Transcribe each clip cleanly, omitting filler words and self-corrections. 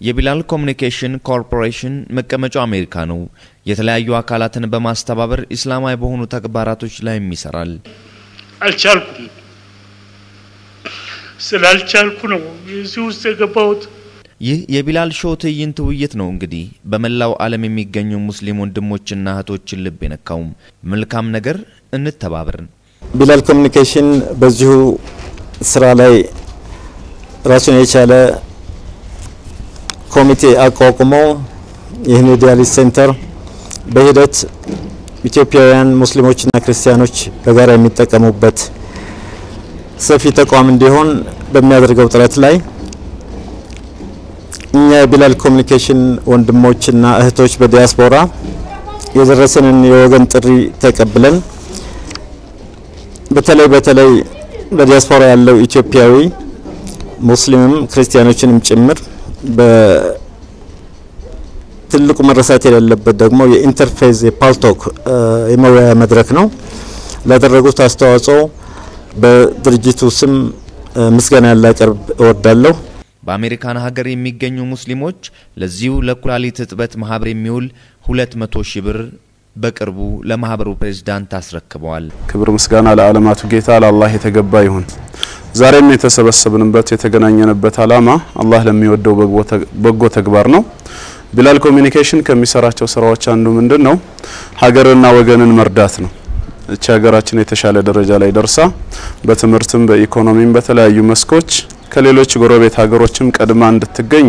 የቢላል ኮሙኒኬሽን ኮርፖሬሽን መቀመጫው አሜሪካ ነው። የተለያዩ አካላትን በማስተባበር እስላማዊ በሆኑ ተግባራቶች ላይ ይሰራል። አልቻልኩም ስላልቻልኩ ነው እዚህ ውስጥ የገባሁት። ይህ የቢላል ሾው ትዕይንት ውይይት ነው። እንግዲህ በመላው ዓለም የሚገኙ ሙስሊም ወንድሞችና እህቶችን ልብ የነካው መልካም ነገር እንተባበር። ቢላል ኮሙኒኬሽን በዚሁ ስራ ላይ ራሱን የቻለ ኮሚቴ አቋቁሞ ይህን ዲያሊስ ሴንተር በሂደት ኢትዮጵያውያን ሙስሊሞችና ክርስቲያኖች በጋራ የሚጠቀሙበት ሰፊ ተቋም እንዲሆን በሚያደርገው ጥረት ላይ እኛ የቢላል ኮሙኒኬሽን ወንድሞችና እህቶች በዲያስፖራ የደረሰንን የወገን ጥሪ ተቀብለን በተለይ በዲያስፖራ ያለው ኢትዮጵያዊ ሙስሊምም ክርስቲያኖችንም ጭምር በትልቁ መረሳት የሌለበት ደግሞ የኢንተርፌስ የፓልቶክ የመወያያ መድረክ ነው። ላደረጉት አስተዋጽኦ በድርጅቱ ስም ምስጋና ላቀርብ እወዳለሁ። በአሜሪካን ሀገር የሚገኙ ሙስሊሞች ለዚሁ ለኩላሊት እጥበት ማህበር የሚውል 200,000 ብር በቅርቡ ለማህበሩ ፕሬዝዳንት አስረክበዋል። ክብር ምስጋና ለዓለማቱ ጌታ ለአላህ የተገባ ይሁን። ዛሬም የተሰበሰብንበት የተገናኘንበት አላማ አላህ ለሚወደው በጎ ተግባር ነው። ቢላል ኮሙኒኬሽን ከሚሰራቸው ስራዎች አንዱ ምንድነው? ሀገርና ወገንን መርዳት ነው። እቺ ሀገራችን የተሻለ ደረጃ ላይ ደርሳ በትምህርትም በኢኮኖሚም በተለያዩ መስኮች ከሌሎች ጎረቤት ሀገሮችም ቀድማ እንድትገኝ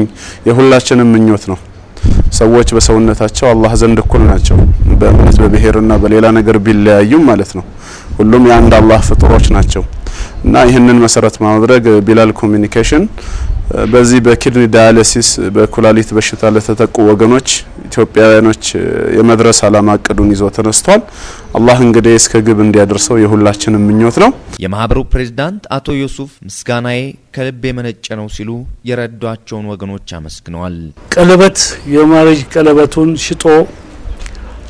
የሁላችንም ምኞት ነው። ሰዎች በሰውነታቸው አላህ ዘንድ እኩል ናቸው። በእምነት በብሔርና በሌላ ነገር ቢለያዩም ማለት ነው። ሁሉም የአንድ አላህ ፍጡሮች ናቸው እና ይህንን መሰረት ማድረግ ቢላል ኮሙኒኬሽን በዚህ በኪድኒ ዳያሊሲስ በኩላሊት በሽታ ለተጠቁ ወገኖች ኢትዮጵያውያኖች የመድረስ አላማ አቅዱን ይዞ ተነስቷል። አላህ እንግዲህ እስከ ግብ እንዲያደርሰው የሁላችንም ምኞት ነው። የማህበሩ ፕሬዝዳንት አቶ ዮሱፍ ምስጋናዬ ከልብ የመነጨ ነው ሲሉ የረዷቸውን ወገኖች አመስግነዋል። ቀለበት የማረጅ ቀለበቱን ሽጦ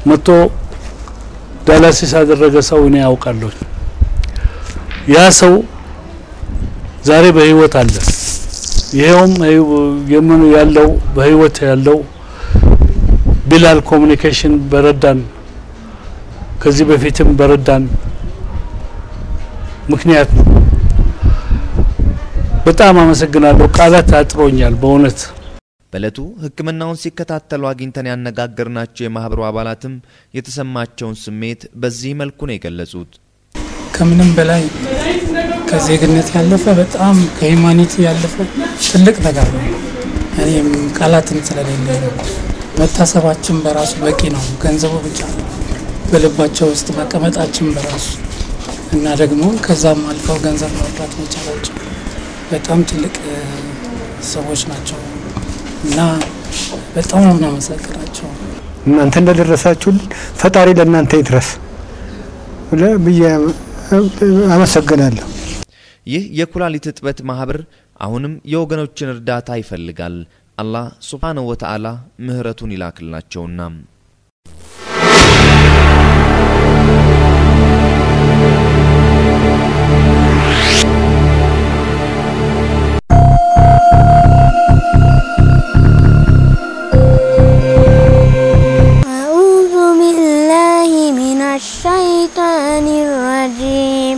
መቶ ዳያሊሲስ ያደረገ ሰው እኔ ያውቃለሁ። ያ ሰው ዛሬ በህይወት አለ። ይሄውም የምን ያለው በህይወት ያለው ቢላል ኮሙኒኬሽን በረዳን ከዚህ በፊትም በረዳን ምክንያት ነው። በጣም አመሰግናለሁ። ቃላት አጥሮኛል በእውነት። በለቱ ህክምናውን ሲከታተሉ አግኝተን ያነጋገርናቸው የማህበሩ አባላትም የተሰማቸውን ስሜት በዚህ መልኩ ነው የገለጹት። ከምንም በላይ ከዜግነት ያለፈ በጣም ከሂዩማኒቲ ያለፈ ትልቅ ነገር ነው። እኔም ቃላትን ስለሌለኝ ነው። መታሰባችን በራሱ በቂ ነው። ገንዘቡ ብቻ በልባቸው ውስጥ መቀመጣችን በራሱ እና ደግሞ ከዛም አልፈው ገንዘብ ማውጣት መቻላቸው በጣም ትልቅ ሰዎች ናቸው እና በጣም ነው የማመሰግናቸው። እናንተ እንደደረሳችሁልን ፈጣሪ ለእናንተ ይድረስ ብዬ አመሰግናለሁ። ይህ የኩላሊት እጥበት ማህበር አሁንም የወገኖችን እርዳታ ይፈልጋል። አላህ ሱብሃነሁ ወተዓላ ምህረቱን ይላክላቸውና أعوذ بالله من الشيطان الرجيم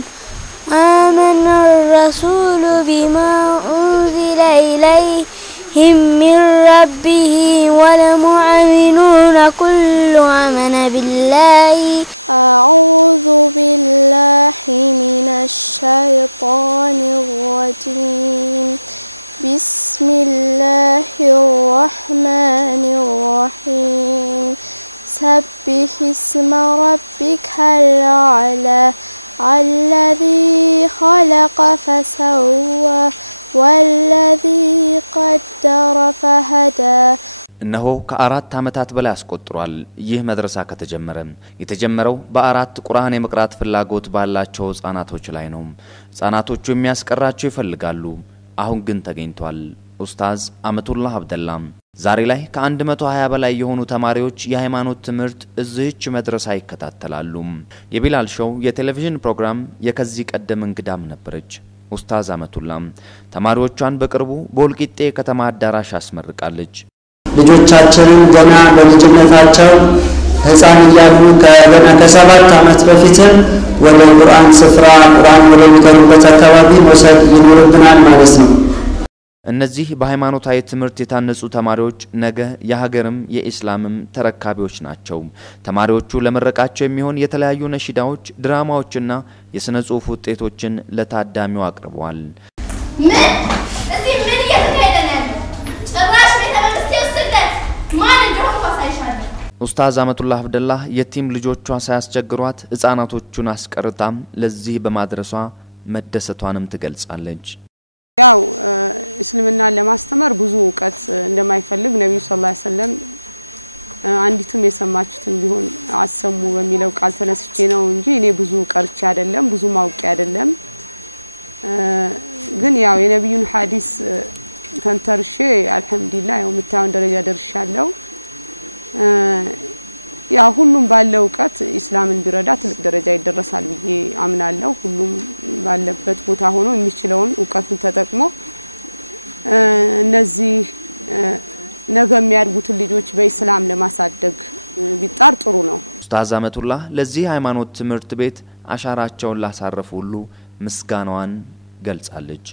آمن الرسول بما أنزل إليهم من ربه والمؤمنون كل آمن بالله أعوذ بالله من الشيطان الرجيم بسم الله الرحمن الرحيم سبح اسم ربك الأعلى الذي خلق فسوى والذي قدر فهدى እነሆ ከአራት አመታት በላይ አስቆጥሯል። ይህ መድረሳ የተጀመረው በአራት ቁርአን የመቅራት ፍላጎት ባላቸው ህፃናቶች ላይ ነው። ህፃናቶቹ የሚያስቀራቸው ይፈልጋሉ። አሁን ግን ተገኝቷል። ኡስታዝ አመቱላህ አብደላ ዛሬ ላይ ከ120 በላይ የሆኑ ተማሪዎች የሃይማኖት ትምህርት እዚህች መድረሳ ይከታተላሉ። የቢላል ሾው የቴሌቪዥን ፕሮግራም የከዚህ ቀደም እንግዳም ነበረች። ኡስታዝ አመቱላም ተማሪዎቿን በቅርቡ በወልቂጤ ከተማ አዳራሽ አስመርቃለች። ልጆቻችንን ገና በልጅነታቸው ህፃን እያሉ ገና ከ7 ዓመት በፊት ወደ ቁርአን ስፍራ ቁርአን ወደሚቀሩበት አካባቢ መውሰድ ይኖርብናል ማለት ነው። እነዚህ በሃይማኖታዊ ትምህርት የታነጹ ተማሪዎች ነገ የሀገርም የኢስላምም ተረካቢዎች ናቸው። ተማሪዎቹ ለመረቃቸው የሚሆን የተለያዩ ነሺዳዎች፣ ድራማዎችና የስነ ጽሑፍ ውጤቶችን ለታዳሚው አቅርበዋል። እዚህ ምን እየተካሄደ ነው ያለው? ጭራሽ ቤተ መንግስት ይወስደት ማን እንደሆነ ታሳይሻለህ። ኡስታዝ አመቱላህ አብደላህ የቲም ልጆቿ ሳያስቸግሯት ህፃናቶቹን አስቀርታም ለዚህ በማድረሷ መደሰቷንም ትገልጻለች። ያው እስልምና ለማስተማር ብዙ ዕውቀት እንደማይፈልግ ነብዩ ሰለላሁ ዐለይሂ ወሰለም አንዲቱም የሰማችሁትን ቢሆን አሰሙ በሚለው ቃል ተነስቼ ነው እንጂ እኔ ብዙ ቀርቼ አይደለም ብዙ ማውቂ አይደለም። ግን ያው የነብዩን ሐዲስ ተንተርሼ አልহামዱሊላህ ያው ምታውን ደረጃ ደርሻለሁ። ያ ሁሉም ባለው ዕውቀት ኢስላምን ቢረዳ ትልቅ ደረጃ ይደረሳል ብዬ አምናለሁ። ሁሉም ባለበት ቦታ ሆኖ የሚችለውን ዕውቀቱን ተጠቅሞ እነዚህ ነገ የሚያድጉትን ልጆች በኢስላም ለማሳደግ ቢጣር ጥሩ ነው። ኡስታዝ አመቱላህ ለዚህ ሃይማኖት ትምህርት ቤት አሻራቸውን ላሳረፉ ሁሉ ምስጋናዋን ገልጻለች።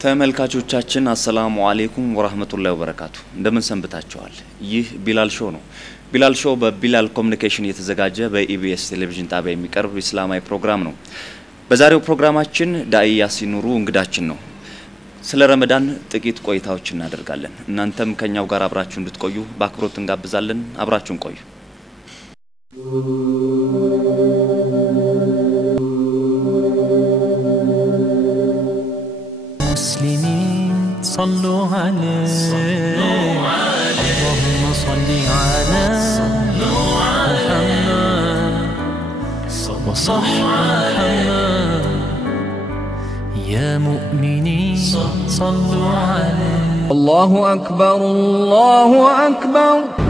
ተመልካቾቻችን አሰላሙ አለይኩም ወራህመቱላሂ ወበረካቱ እንደምን ሰንብታችኋል? ይህ ቢላል ሾው ነው። ቢላል ሾው በቢላል ኮሙኒኬሽን የተዘጋጀ በኢቢኤስ ቴሌቪዥን ጣቢያ የሚቀርብ እስላማዊ ፕሮግራም ነው። በዛሬው ፕሮግራማችን ዳኢ ያሲን ኑሩ እንግዳችን ነው። ስለ ረመዳን ጥቂት ቆይታዎች እናደርጋለን። እናንተም ከኛው ጋር አብራችሁ እንድትቆዩ በአክብሮት እንጋብዛለን። አብራችሁን ቆዩ። صلوا عليه اللهم صل على محمد وصحبه يا مؤمنين صلوا عليه الله أكبر الله أكبر